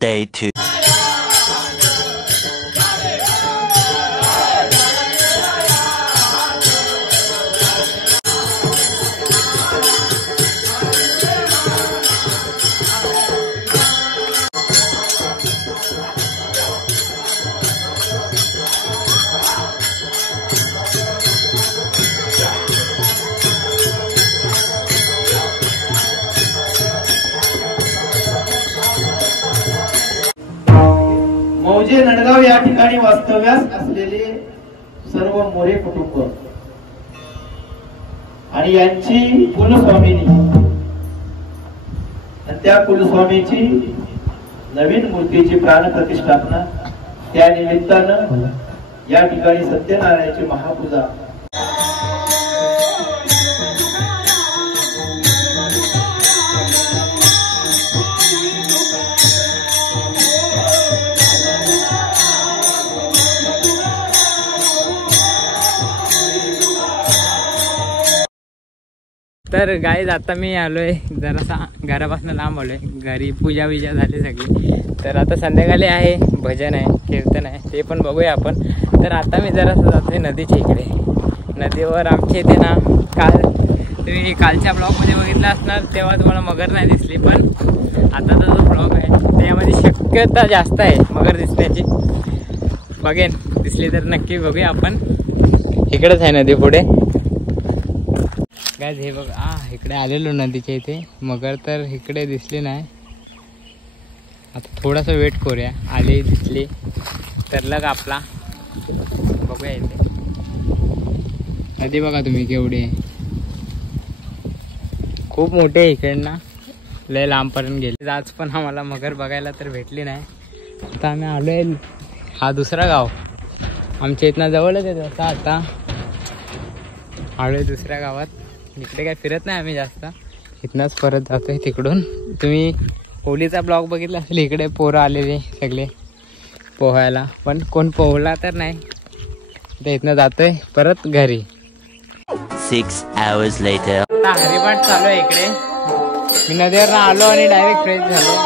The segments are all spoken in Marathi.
Day 2. मौजे नडगाव या ठिकाणी वास्तव्यास असलेले सर्व मोरे कुटुंब आणि यांची कुलस्वामिनी आणि त्या कुलस्वामीची नवीन मूर्तीची प्राण प्रतिष्ठापना, त्या निमित्तानं या ठिकाणी सत्यनारायणाची महापूजा तर गाईज आता मी आलोय जरासा घरापासून लांब आलोय, घरी पूजा विजा झाली सगळी। तर आता संध्याकाळी आहे, भजन आहे, कीर्तन आहे, ते पण बघूया आपण। तर आता मी जरासा जातोय नदीच्या इकडे। नदीवर आमच्या इथे ना काल तुम्ही कालच्या ब्लॉगमध्ये बघितला असणार तेव्हा तुम्हाला मगर नाही दिसली, पण आताचा जो ब्लॉग आहे त्यामध्ये शक्यता जास्त आहे मगर दिसण्याची। बघेन दिसली तर नक्की बघूया आपण। इकडेच आहे नदी पुढे गाइस, हे बघ इकडे आलेलो नदीच्या इथे, मगर तर इकडे दिसली नाही। आता थोडासा वेट करूया, आले दिसली तर लग आपला बघूया। इथे नदी बघा तुम्ही केवढी आहे, खूप मोठी आहे, इकडनं लय लांबपर्यंत गेले। आज पण आम्हाला मगर बघायला तर भेटली नाही। आता आम्ही आलोय, हा दुसरा गाव आमच्या इथनं जवळच आहे तसा। आता आलोय दुसऱ्या गावात, इकडे काय फिरत नाही आम्ही जास्त, इथनच परत जातोय तिकडून। तुम्ही होलीचा ब्लॉग बघितला असेल, इकडे पोरं आलेले सगळे पोहायला, पण कोण पोहला तर नाही। तर इथनं जातोय परत घरी। 6 hours later. आता हरिपाठ चालू आहे इकडे, मी नदीवर आलो आणि डायरेक्ट फ्रेश झालो।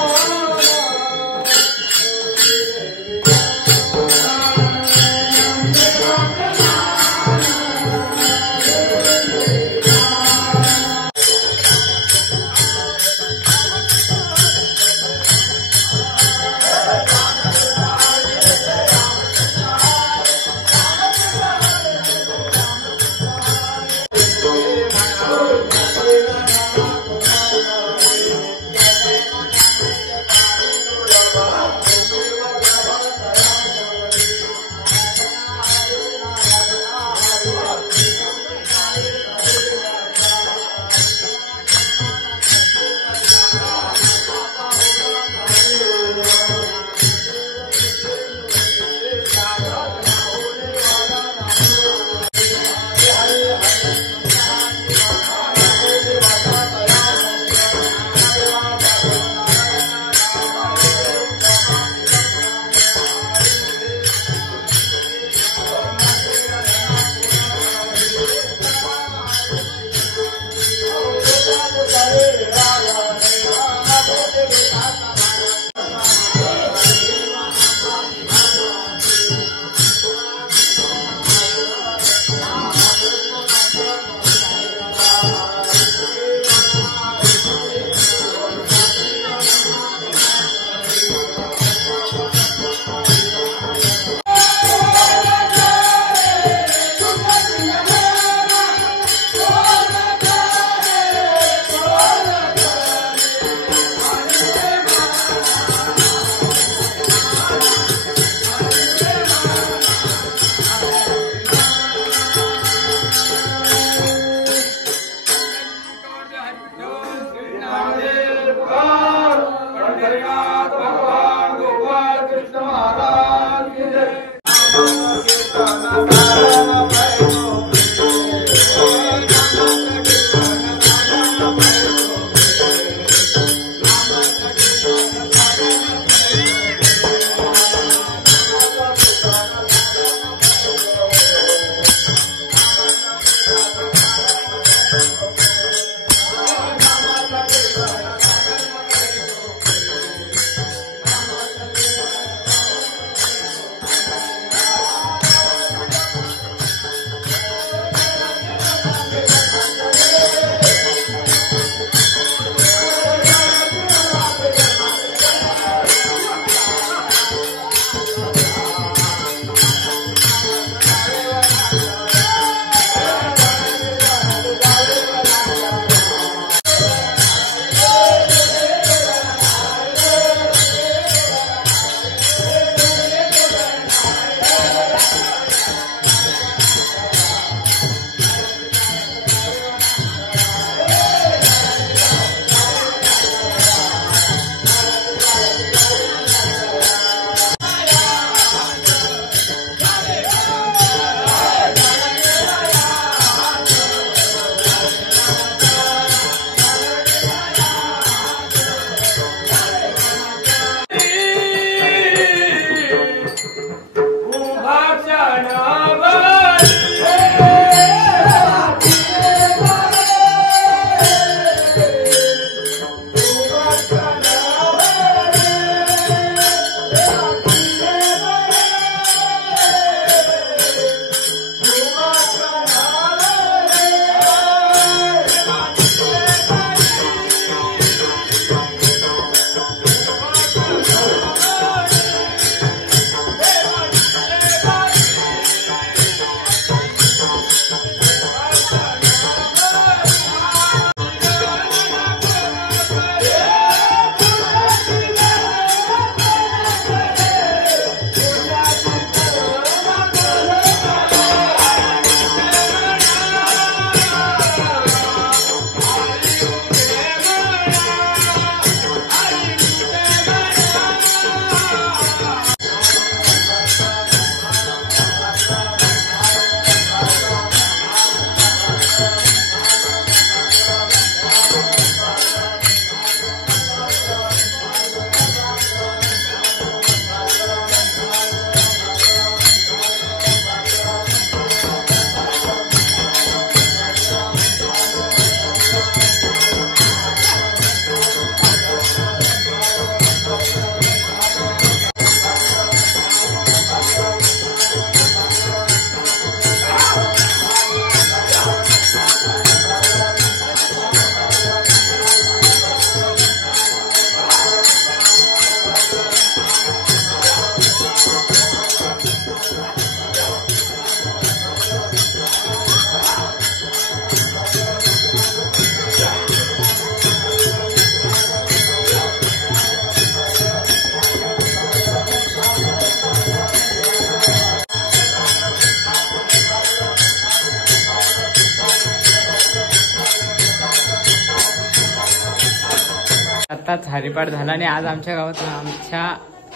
आत्ताच हरिपाठ झाला आणि आज आमच्या गावात आमच्या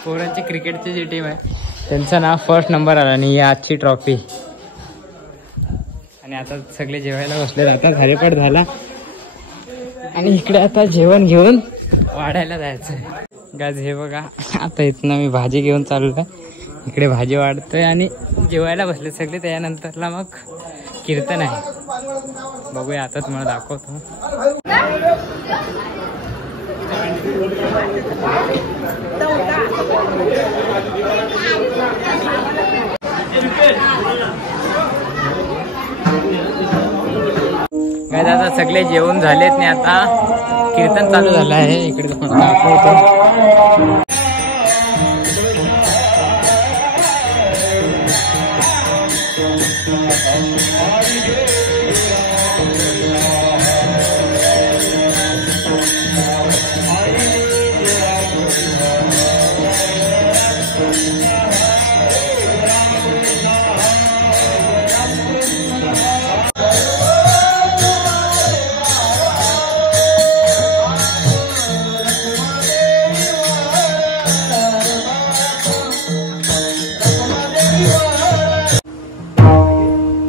पोरांची क्रिकेटची जी टीम आहे त्यांचं नाव फर्स्ट नंबर आला आणि ही आजची ट्रॉफी. आणि आता सगळे जेवायला बसले. आता हरिपाठ झाला आणि इकडे आता जेवण घेऊन वाढायला जायचं आहे. गाज हे बघा, आता इथनं मी भाजी घेऊन चाललोय. इकडे भाजी वाढतोय आणि जेवायला बसले सगळे. त्यानंतरला मग कीर्तन आहे, बघूया आता तुम्हाला दाखवतो. काय आता सगळे जेवण झालेत नाही, आता कीर्तन चालू झालं आहे. इकडे दाखवतो.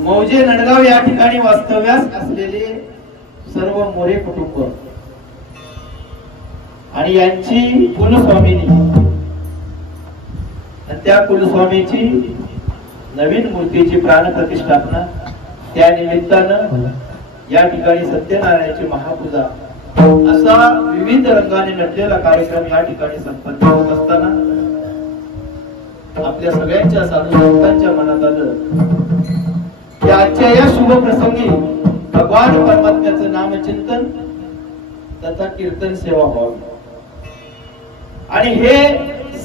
मौजे नडगाव या ठिकाणी वास्तव्यास असलेले सर्व मोरे कुटुंब आणि यांची कुलस्वामिनी, त्या कुलस्वामीची नवीन मूर्तीची प्राण प्रतिष्ठापना, त्या निमित्तानं या ठिकाणी सत्यनारायणाची महापूजा असा विविध रंगाने नटलेला कार्यक्रम या ठिकाणी संपन्न होत असताना आपल्या सगळ्यांच्या साधू संतांच्या मनात आलं की आजच्या या शुभ प्रसंगी भगवान परमात्म्याचं नामचिंतन तथा कीर्तन सेवा व्हावी. आणि हे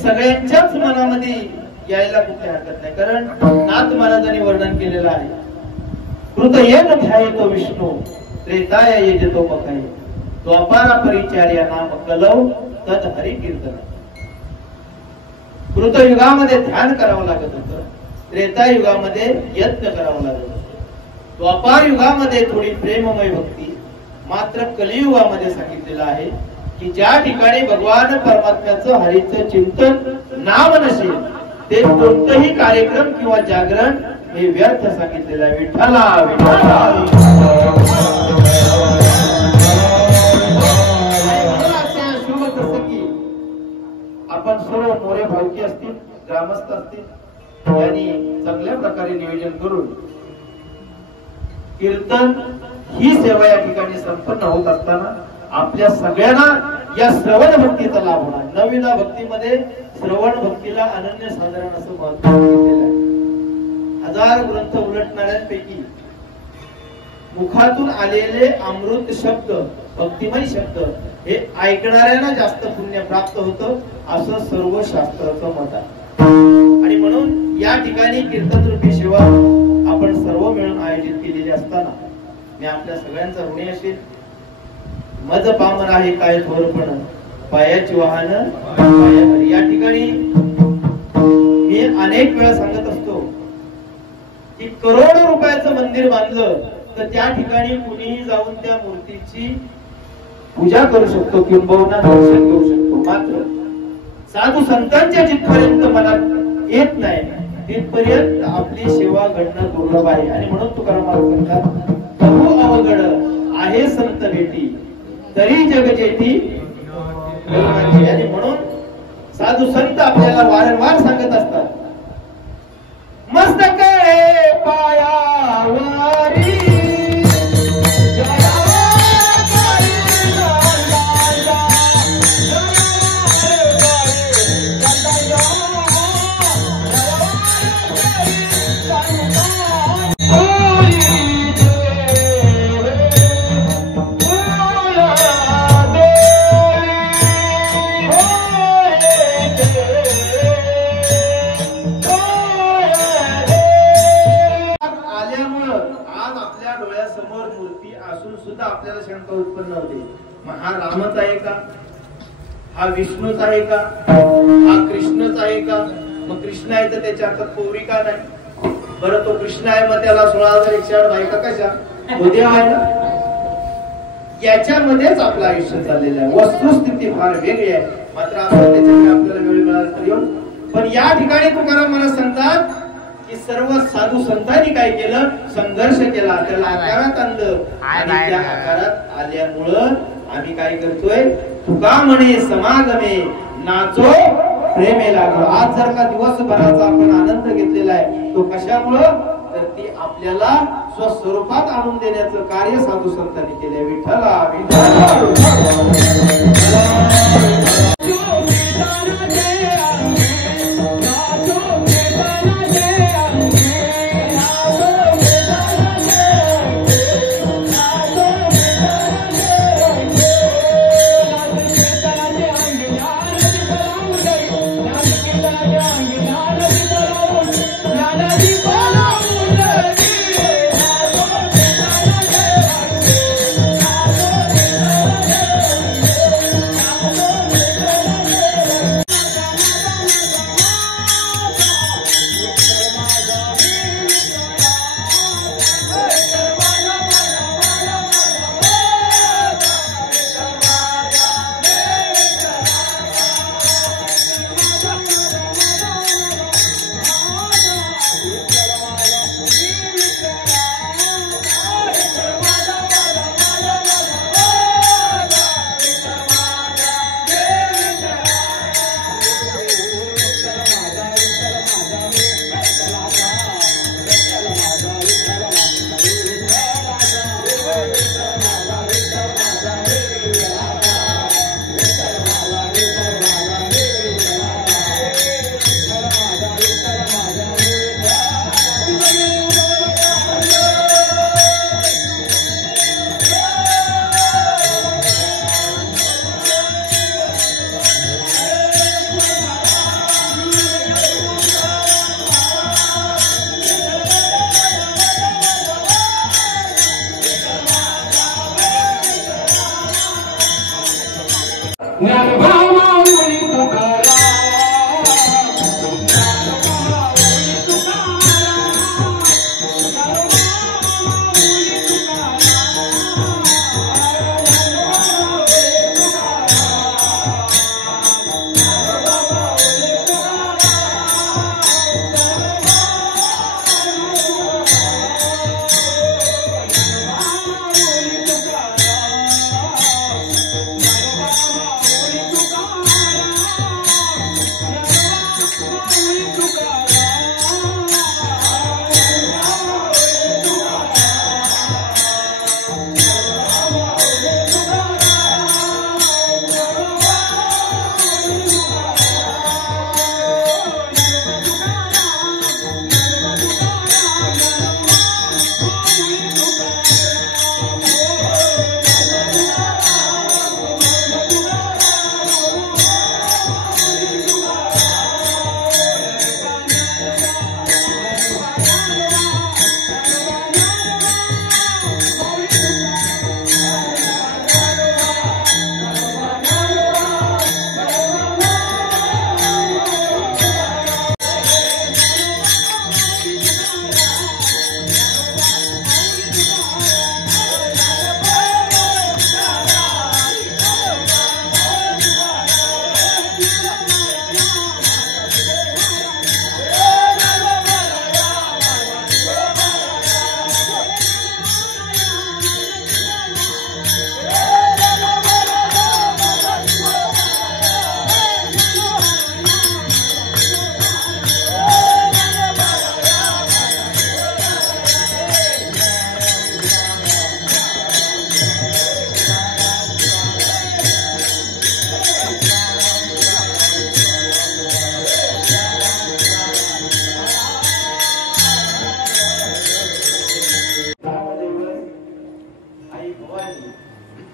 सगळ्यांच्याच मनामध्ये यायला कुठे हरकत नाही, कारण नाथ महाराजांनी वर्णन केलेलं आहे. कृत येन ध्यायतो विष्णू त्रेताय येतो पकाय द्वापारा परिचार्या नाम कलव तत् हरी कीर्तन. कृतयुगामध्ये ध्यान करावं लागत होतं, त्रेतायुगामध्ये यत्न करावं लागत होतं, द्वापार युगामध्ये थोडी प्रेममय भक्ती. मात्र कलियुगामध्ये सांगितलेलं आहे की ज्या ठिकाणी भगवान परमात्म्याचं हरीचं चिंतन नाम नसेल ते कोणतंही कार्यक्रम किंवा जागरण हे व्यर्थ सांगितलेलं आहे. विठ्ठला शुभ प्रसंगी आपण सर्व मोरे भावकी असतील, ग्रामस्थ असतील, यांनी चांगल्या प्रकारे नियोजन करून कीर्तन ही सेवा या ठिकाणी संपन्न होत असताना आपल्या सगळ्यांना या श्रवण भक्तीचा लाभ होणार. नवविधा भक्तीमध्ये श्रवण भक्तीला अनन्य साधारण असं महत्व दिलेलं आहे. 1000 ग्रंथ उलटणाऱ्यांपैकी मुखातून आलेले अमृत शब्द, भक्तिमय शब्द हे ऐकणाऱ्यांना जास्त पुण्य प्राप्त होतं असं सर्व शास्त्राचं मत आहे. आणि म्हणून या ठिकाणी कीर्तन रूपी सेवा आपण सर्व मिळून आयोजित केलेली असताना मी आपल्या सगळ्यांचा ऋणी असेल. मज पामर आहे काय थोरपण पायाची वाहन या ठिकाणी मी अनेक वेळा सांगत असतो की करोडो रुपयाचं मंदिर बांधलं तर त्या ठिकाणी कुणीही जाऊन त्या मूर्तीची पूजा करू शकतो, किंबहुना दर्शन घेऊ शकतो. मात्र साधू संतांच्या जिथपर्यंत मनात येत नाही तिथपर्यंत आपली सेवा घडणं दुर्लभ आहे. आणि म्हणून तुकाराम महाराज म्हणतात, बहु अवघड आहे संत भेटी तरी जग जेठी. आणि म्हणून साधू संत आपल्याला वारंवार सांगत असतात, मस्तक पायावारी आपल्याला शंका उत्पन्न होते, हा रामच आहे का, हा विष्णूच आहे का, हा कृष्णच आहे का. मग कृष्ण आहे तर त्याच्या हातात पोरी का नाही बरं? तो कृष्ण आहे मग त्याला 16,108 बायका कशा? उद्या आहे ना. याच्यामध्येच आपलं आयुष्य चाललेलं आहे. वस्तुस्थिती फार वेगळी आहे. मात्र आपण त्याच्याकडे आपल्याला वेळ मिळाला तर येऊन. पण या ठिकाणी तुकाराम मला सांगतात की सर्व साधू संतांनी काय केलं, संघर्ष केला, त्याला आकारात आणलं आणि त्या आकारात आल्यामुळं आम्ही काय करतोय, तुका म्हणे समागमे नाचो प्रेमे लागलो. आज जर का दिवसभराचा आपण आनंद घेतलेला आहे तो कशामुळं, तर ती आपल्याला स्वस्वरूपात आणून देण्याचं कार्य साधू संतांनी केले. विठ्ठला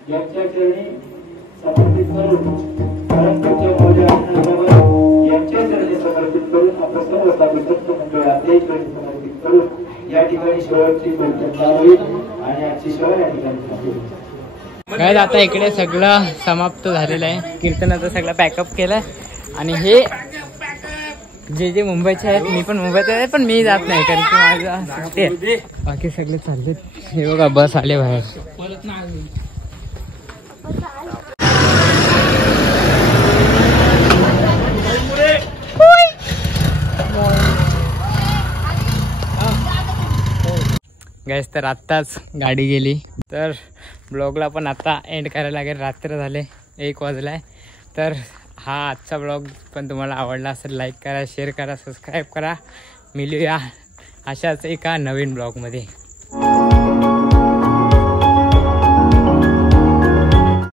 यांच्या चरणी समर्पित करून परमपूज्य मौल्य यांच्या चरणी समर्पित करून आपण सर्व साधू संत मंडळाचे चरणी समर्पित करून या ठिकाणी शेवटची प्रार्थना होईल आणि आजची सेवा या ठिकाणी थांबेल. काय आता इकडे सगळं समाप्त झालेलं आहे. कीर्तनाचा सगळं पॅकअप केलाय आणि हे जे मुंबईचे आहेत, मी पण मुंबईत आहे पण मी जात नाही कारण की माझा सुट्टी आहे. बाकी सगळे चाललेत. हे बघा बस आले बाहेर. गॅस तर आत्ताच गाडी गेली. तर ब्लॉगला पण आता एंड करायला लागेल. रात्र झाले 1 वाजलाय. तर हा आजचा ब्लॉग पण तुम्हाला आवडला असेल लाईक करा, शेअर करा, सबस्क्राईब करा. मिळूया अशाच एका नवीन ब्लॉगमध्ये.